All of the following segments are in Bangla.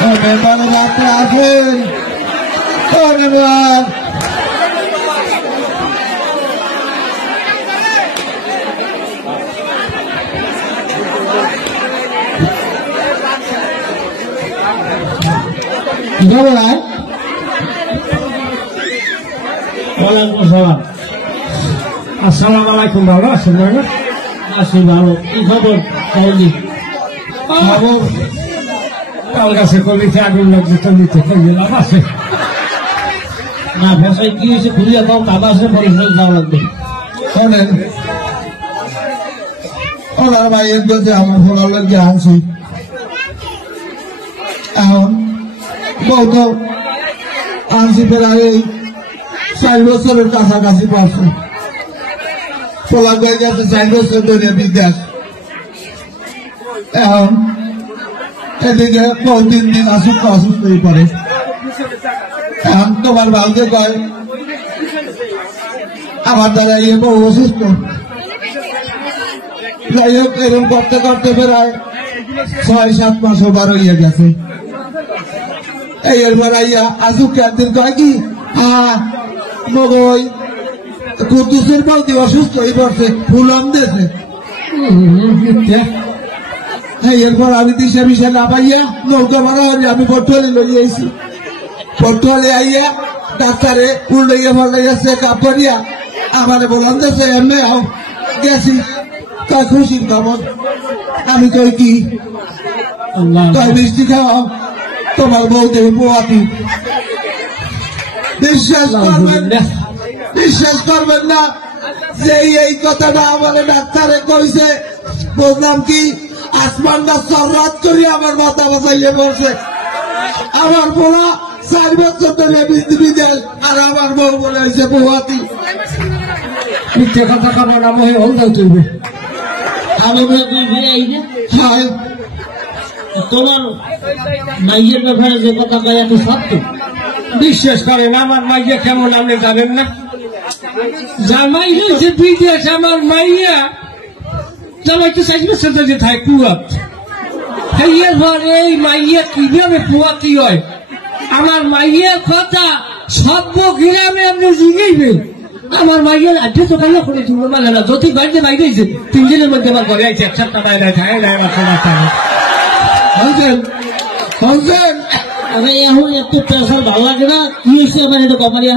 মেহমান রাতে আসেন ধন্যবাদ। আসসালাম আলাইকুম। ভালো আছেন? আছি ভালো। কি খবর? কাল গাছে কবিতে আগুন লাগছে, তলিতে লাভ আছে না? ভাষায় কি হয়েছে খুলিয়া পাও, কাবা আছে পরিষ্কার যাওয়া লাগবে। শোনেন, ওনার ভাইয়ের কাছে আমার ফোনার লোক আনছি। এখন বউ তো আনছি প্রায় 4 বছরের কাছাকাছি পারছে। পোলা হয়ে গেছে 4 বছর ধরে বিদেশ। এখন এদিকে বউ 3 দিন অসুস্থ হয়ে পড়ে। এখন তোমার ভাউকে কয় আমার দ্বারা ইয়ে বউ অসুস্থ। যাই হোক, এরকম করতে করতে প্রায় 6-7 মাস ওভার হইয়া গেছে। এরপর আইয়া আজুকে একদিন কয় কি মগই কুদ্দুসের বৌদি অসুস্থ হয়ে পড়ছে, ফুলম দিয়েছে। এরপর আমি দিশা মিশা না পাইয়া নৌকা ভাড়া হলে আমি পটুয়ালি লইয়াছি। পটুয়ালি আইয়া ডাক্তারে উল্টাইয়া ফাল্টাইয়া চেক আপ করিয়া আমার বললাম দেশে এমনি গেছি। তাই খুশির খবর। আমি কই কি তাই মিষ্টি খাওয়াও, তোমার বউ দেবে পোয়াতি। বিশ্বাস করবেন না যে এই কথাটা আমার ডাক্তারে কইছে। বললাম কি আসমানটা সরাত করি আমার মাথা বাঁচাইয়ে পড়ছে। আমার পোলা 4 বছর ধরে বিদেশ, আর আমার বউ বলে হয়েছে পোয়াতি। মিথ্যে কথা খাবো না, মহে হলদাও চলবে। আমি তুই ফিরে আই না তোমার মাইয়ের ব্যাপারে যে কথা কয় এত সত্য। বিশ্বাস করেন, আমার মাইয়া কেমন আপনি জানেন না? জামাই রয়েছে বিদেশ, আমার মাইয়া জামাই তো 4 বছর ধরে থাকে কুয়াত। এরপর এই মাইয়া কিভাবে কুয়াতি হয়? আমার মাইয়ের কথা সভ্য গ্রামে আপনি জিগেইবেন। আমার মাইয়ের আড্ডে তো কাইয়া করে দিব মানে না, যদি বাড়িতে বাইরে 3 দিনের মধ্যে আমার ঘরে আইছে, 1 সপ্তাহ বাইরে থাকে না। আমি এখন একটু প্রেশার ভালো লাগে না। কি হয়েছে আমার এটা কমারিয়া?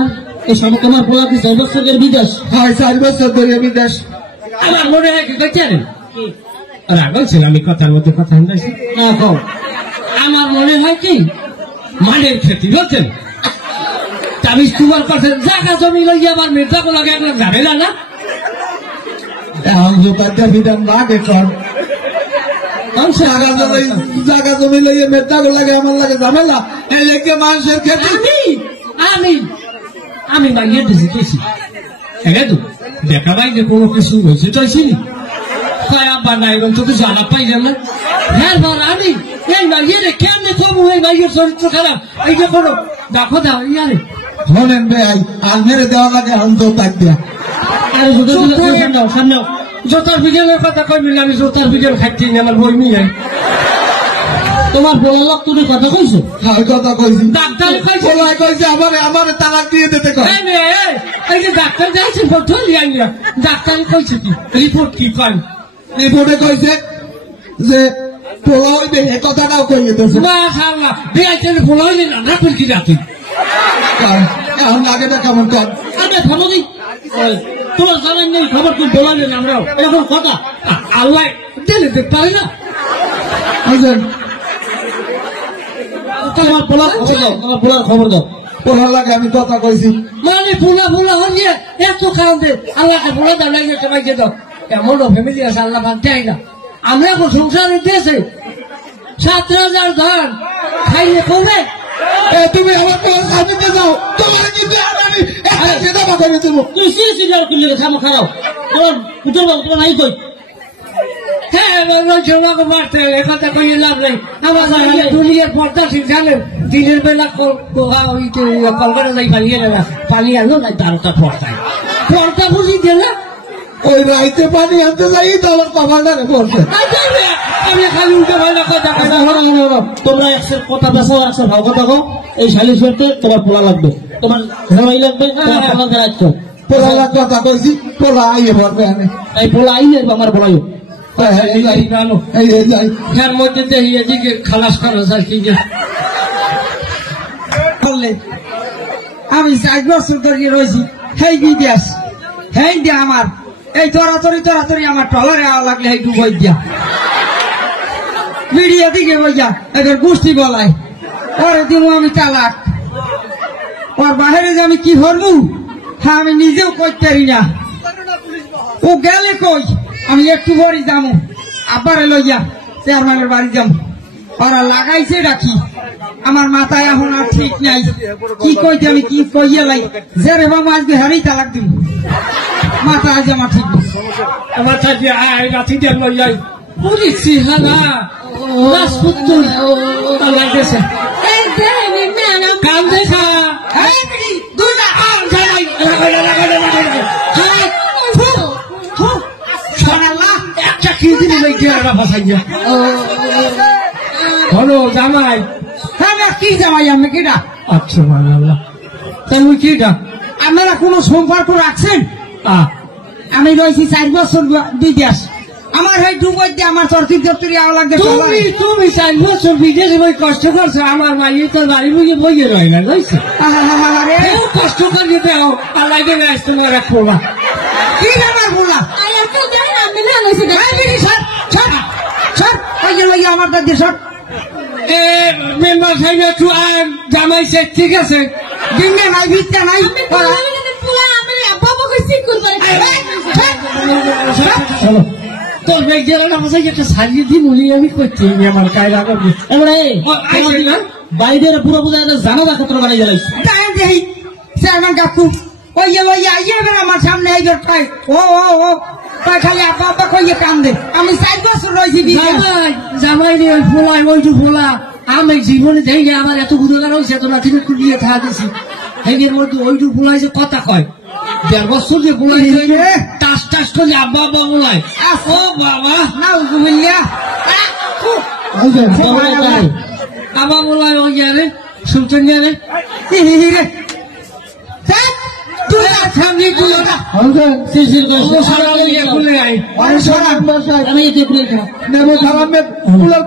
এই সব তোমার পোলা কি 4 বছরের বিদেশ? হয় 4 বছর ধরে বিদেশ। আমার মনে হয় কি জানেন, রাগল ছিল আমি কথার মধ্যে কথা শুনতেছি না। আমার মনে হয় কি মানের ক্ষতি বলছেন, আমি তোমার কাছে জায়গা জমি লইয়া আমার মেয়েটাকে লাগে একটা ঝামেলা না। এখন জোকারটা বিধান লাগে কর জায়গা জমি লইয়া মেয়েটাকে লাগে আমার লাগে ঝামেলা। এই লেগে মানুষের ক্ষেত্রে আমি মাইয়ে দিছি কেছি তো দেখা পাই যে কোনো কিছু হয়েছে তো আসিনি আব্বা নাই তো কিছু আলাপ পাই যান না। হ্যাঁ আমি এই মাইয়ে কেমনে কম এই মাইয়ের চরিত্র খারাপ এই যে কোনো দেখো দাও ইয়ারে শোনেন ভাই, আল মেরে দেওয়া লাগে আল জোতার দেয়া। আরে সামনে জোতার বিজয়ের কথা কইবি না, আমি জোতার বিজয় খাচ্ছি না, আমার বই নিয়ে। তোমার বলার লোক তুমি কথা কইছো? কথা কইছি, ডাক্তার কইছে আমার তালাক দিয়ে দিতে কয়। এই যে ডাক্তার যাইছে ডাক্তার কইছে কি রিপোর্ট কি কয়? রিপোর্টে কইছে যে পোলা হইবে, এ কথাটাও কই দিতেছে। পোলা হইলে রান্না করি কি রাতে এখন আগেটা কেমন কর ফেমনি তোমার জানেন নেই খবর, তুই বলালেন আমরাও এরকম কথা আল্লাহ দিলে দেখতে পারি না। তোমার পোলার খবর দাও, আমার পোলার খবর দাও। পোলার লাগে আমি কথা কইছি, মানে পোলা হইলে এত কান্দে আল্লাহকে পোলা দাও লাগিয়ে সবাইকে দাও। এমন ফ্যামিলি আছে আল্লাহ বাদ দেয় না। আমরা এখন সংসারে দিয়েছে 7,000 ধান খাইলে কমে। তুমি আমার সামনে যাও, তোমার কি সেটা কথা দেবো। তুই সিরিয়াল করলে খামা খারাপ তোমার পুজোর বাবু তোমার নাই কই। হ্যাঁ মারতে কথা কইয়ে লাভ নেই। আমার দুনিয়ার পর্দা ঠিক জানেন, দিনের বেলা কলকাতা যাই পালিয়ে না, পালিয়ে আনো না 12টা পর্দায় পর্দা বুঝি দিয়ে না। ওই রাইতে পানি আনতে যাই তো আমার কমান্ডারে বলছে আমি খালি উল্টো ভাইলা কথা তোমরা একশো কথা বেসো একশো ভাও কথা কো এই শালি শুনতে তোমার পোলা লাগবে তোমার ঘরই লাগবে তোমার পোলা রাখছো পোলা কথা কইছি পোলা আইয়ে ভরবে আমি এই পোলা আইলে আমার বলাইও এর মধ্যে এদিকে খালাস খালাস আর কি বললে আমি 4 বছর ধরে রয়েছি হেই বিদেশ হেই দিয়া আমার এই তরাতরি আমার টলারে আওয়া লাগলে হেই ডুবই দিয়া মিডিয়া দিকে বইয়া এদের গোষ্ঠী বলায় পরের দিনও আমি তালাক ওর বাহিরে যে আমি কি করবো হ্যাঁ আমি নিজেও করতে পারি না ও গেলে কই আমি একটু পরে যাবো আবারে লইয়া চেয়ারম্যানের বাড়ি যাবো ওরা লাগাইছে রাখি আমার মাথায় এখন আর ঠিক নাই কি কইতে আমি কি কইয়া লাই যে রে বাবা আজকে হারি তালাক দিব মাথা আজ আমার ঠিক আমার থাকি আয় রাতি দেন লইয়াই পুলিশি হানা রাজপুত্র তালাক গেছে কাম দেখা একটা কি দিন হলো জামাই হ্যাঁ কি জামাই আমি কিনা আচ্ছা ভালো তুমি কিটা আপনারা কোন সম্পর্ক রাখছেন আমি রয়েছি 4 বছর বিদেশ আমার হয় ডুবই দিয়ে আমার তরকারি আওয়া লাগবে তুমি 4 বছর বিদেশে বই কষ্ট করছো আমার মাইয়ে তোর বাড়ি বুঝে বইয়ে রয় না বুঝছো কষ্ট করে দেও আল্লাহ দেবে আসতে না রাখবো না কি আমার বলা আমার দাদি সব মেম্বার সাহেব একটু জামাই সে ঠিক আছে দিনে নাই ভিত্তা নাই তোর বেগেরা বসে একটা সাজিয়ে দিন উনি আমি করছি আমার কায়দা করবি বাইরের পুরো বোঝা জানা দেখা তোর বাড়ি জ্বালাইছি চেয়ারম্যান কাকু ওই আইয়ে আমার সামনে ও খালি আপা আপা কইয়ে কান্দে আমি 4 বছর রয়েছি জামাই রে ওই ফোলা ওইটু ফোলা আমি জীবনে দেখি আমার এত গুরুগার হয়েছে তোমরা তিনি কুড়িয়ে থাকা দিছি হেগের মধ্যে ওইটু ফোলাই যে কথা কয় 1.5 বছর যে ফোলাই টাস টাস করে আব্বা আব্বা বলায় ও বাবা না বুঝলিয়া আব্বা বলায় ওই রে শুনছেন রে তুই সামনে তুই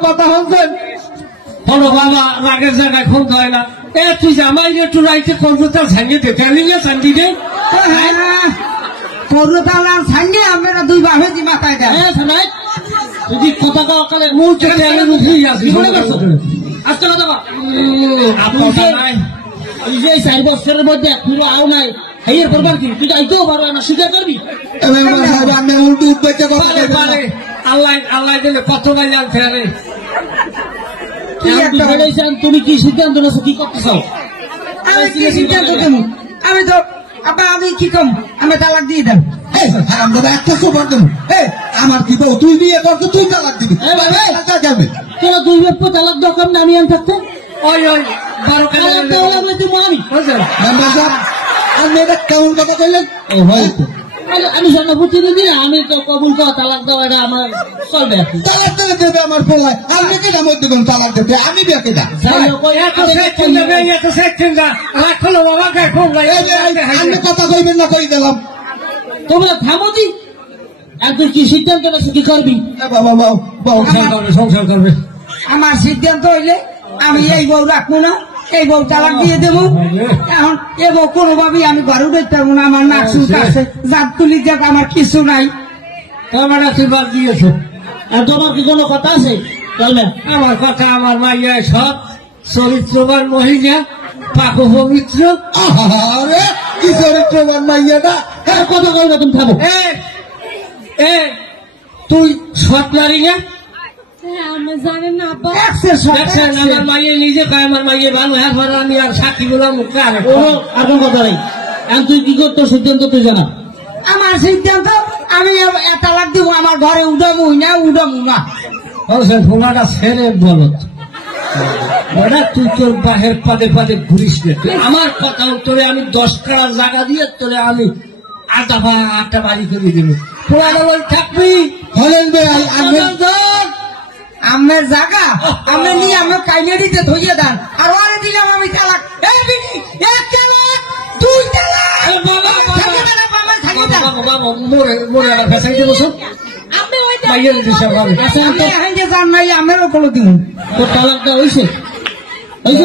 কথা হচ্ছেন বলো বাবা রাগের জায়গায় খুব হয় না তুই জামাই একটু রাইতে করবো তার সঙ্গে দেখে নিলে শান্তি দে করবো তাহলে আর সঙ্গে আমরা 2 বাহেজি মাথায় দেয় যদি কথা কালে মুখ চলে আমি উঠেই আসি আজকে কথা এই যে 4 বছরের মধ্যে পুরো আও নাই হেয়ের করবার কি তুই আইতেও পারো না স্বীকার করবি আমি উল্টো উঠতে কথা আল্লাহ আল্লাহ দিলে কত নাই জানতে আরে তুমি কি সিদ্ধান্ত নেছো কি করতে চাও আমি কি সিদ্ধান্ত দেব আমি তো আবার আমি কি কম আমি তালাক দিয়ে দেব একটা খবর দেব আমার কি বউ তুই বিয়ে করছো তুই তালাক দিবি যাবে তোরা 2 বাপ তালাক দরকার না আমি আন থাকতে ওই 12 আমি তুমি আমি আপনি এটা কেমন কথা কইলেন হয়তো আমি সন্ন্যাপতি দিদি আমি তো কবুল করা তালাক দেওয়া এটা আমার চলবে তালাক দেবে আমার পোলায় আপনি কেটা মধ্যে দেবেন তালাক দেবে আমি বেঁকে দা আপনি কথা কইবেন না কই দিলাম তোমরা থামোদি তুই কি সিদ্ধান্ত নেছো কি করবি সংসার করবে আমার সিদ্ধান্ত হইলে আমি এই বউ রাখবো না এই বউ তালাক দিয়ে দেবো এখন এ বউ কোনোভাবেই আমি ঘরে দেখতে পারবো না আমার নাক চুলকাচ্ছে জাত তুলি যাক আমার কিছু নাই তোমার আশীর্বাদ দিয়েছে আর তোমার কি কোনো কথা আছে চলবে আমার কথা আমার মাইয়া সব চরিত্রবান মহিলা পাক পবিত্র আরে কি চরিত্রবান মাইয়াটা কথা কই না তুমি থাকো তুই সৎ নারী না আমার মাইয়ে নিজে কয় আমার মাইয়ে ভালো হ্যাঁ আমি আর সাক্ষী বললাম আর কোন কথা নেই তুই কি করতো সিদ্ধান্ত তুই জানা আমার সিদ্ধান্ত আমি তালাক দিব আমার ঘরে উঠাবো না ফোনাটা ছেড়ে বলত ওরা তুই তোর বাহের পাদে পাদে ঘুরিস আমার কথা তোরে আমি 10 কাড়া জায়গা দিয়ে তোরে আমি 8টা বাড়ি করে দেবো পোলাটা ওই থাকবি হলেন ভাই আমের জায়গা আমি নিয়ে আমি কাইলে দিতে ধইয়ে দেন আর ওরে দিলাম আমি তালাক এই বিনি এক তালাক দুই তালাক মোরে আবার ফেসাই দেবো সব মাইয়ের দিশা ভাবে জান নাই আমেরও কোনো দিন তোর তালাকটা হয়েছে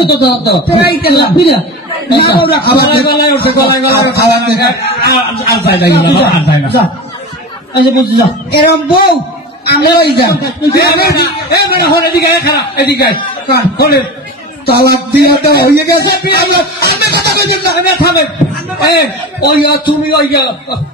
তো তালাকটা তোরাই তালাক ফিরা আবার গলায় উঠছে গলায় উঠছে আর যায় না যা আচ্ছা বলছি যা এরম বউ আমি ওই যান এদিকে খারাপ এদিকে তালাক দিয়া দেওয়া হয়ে গেছে আপনি কথা কইবেন না থামেন ওই তুমি ওই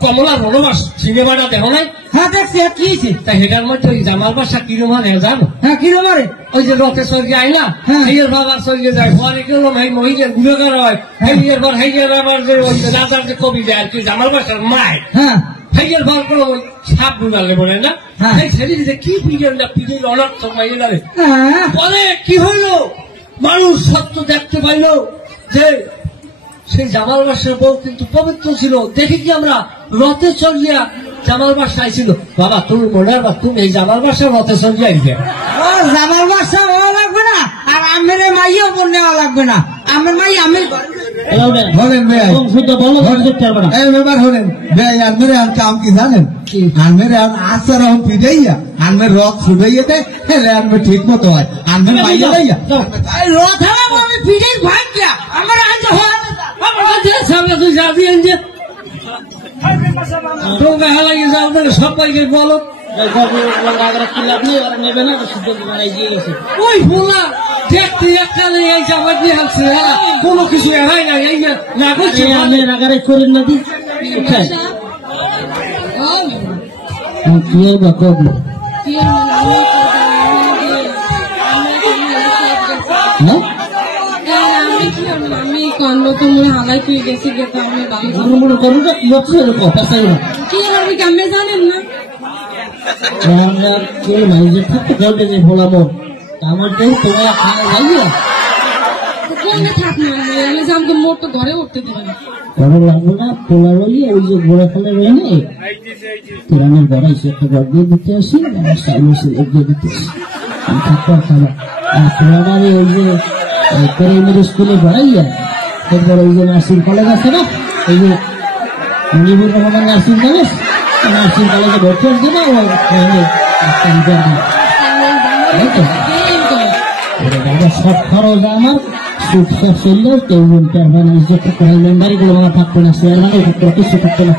কমলা রণবাস সিনেমাটা দেখো নাই হ্যাঁ দেখছি কি হয়েছে তা হেটার মধ্যে ওই জামাল বাসা কিরমান জানো হ্যাঁ কিরম আরে ওই যে রথে স্বর্গে আইলা হেয়ের বাবার স্বর্গে যায় ফলে কিরম এই মহিলার গুণগার হয় হেয়ের বার হেয়ের আবার যে ওই রাজার যে কবি দেয় আর কি জামাল বাসার মায় হ্যাঁ হেয়ের বার করে ওই সাপ ঢুকালে বলে না সেই ছেলে যে কি পিজনটা পিজের অনর্থক মাইয়ে পরে কি হইলো মানুষ সত্য দেখতে পাইল যে সেই জামাল বাসার বউ কিন্তু পবিত্র ছিল দেখে কি আমরা রথে চলিয়া জামাল বাসা আইছিল বাবা তুমি মনে বা তুমি এই জামাল বাসা রথে চলিয়া আইবে ও জামাল বাসা হওয়া লাগবে না আর আমের মাইও বোন নেওয়া লাগবে না আমার মাই আমি হলেন ভাই এবার হলেন ভাই আনমেরে আর কাম কি জানেন আনমেরে আর আসার আম পিটাইয়া আনমের রথ ছুটাইয়া দেয় হেলে আনমে ঠিক মতো হয় আনমের মাইয়া লাইয়া রথ হওয়া আমি পিঠের ভাগ্যা আমার আজ হওয়া সামনে তুই যাবি যে তোকে হালাই যাও সবাইকে বলো ওই ফুলা দেখতে একটা নেই আইসা আমার দিয়ে হাসছে কোনো কিছু হয় না এই না করছি রাগারে করেন না দিন কি বা করবো আমি কন্ড তো মনে হালাই তুই গেছি গেতে আমি কি হবে কেমনে জানেন না আমার তোমার খাওয়া লাগবে কোনে থাক না আমি জানতো মোট তো ঘরে উঠতে দেবে না ঘরে লাগবে না পোলা রইয়ে ওই যে গোড়া ফেলে রয়ে নে পুরানোর ঘরে এসে একটা ঘর দিয়ে দিতে আসি সাইলেন্সের এক দিয়ে দিতে আসি থাকতে খাওয়া আর পোলাটারে ওই যে প্রাইমারি স্কুলে পড়াইয়া এরপর ওই যে নার্সিং কলেজ আছে না ওই যে Mujibur Rahman nursing college nursing কলেজে ভর্তি হচ্ছে না বাবা সব খরচ আমার সুখ সব চললেও কেউ মেম্বারিগুলো আমার থাকতো না চেয়ারম্যানও থাকতো কিছু থাকতো না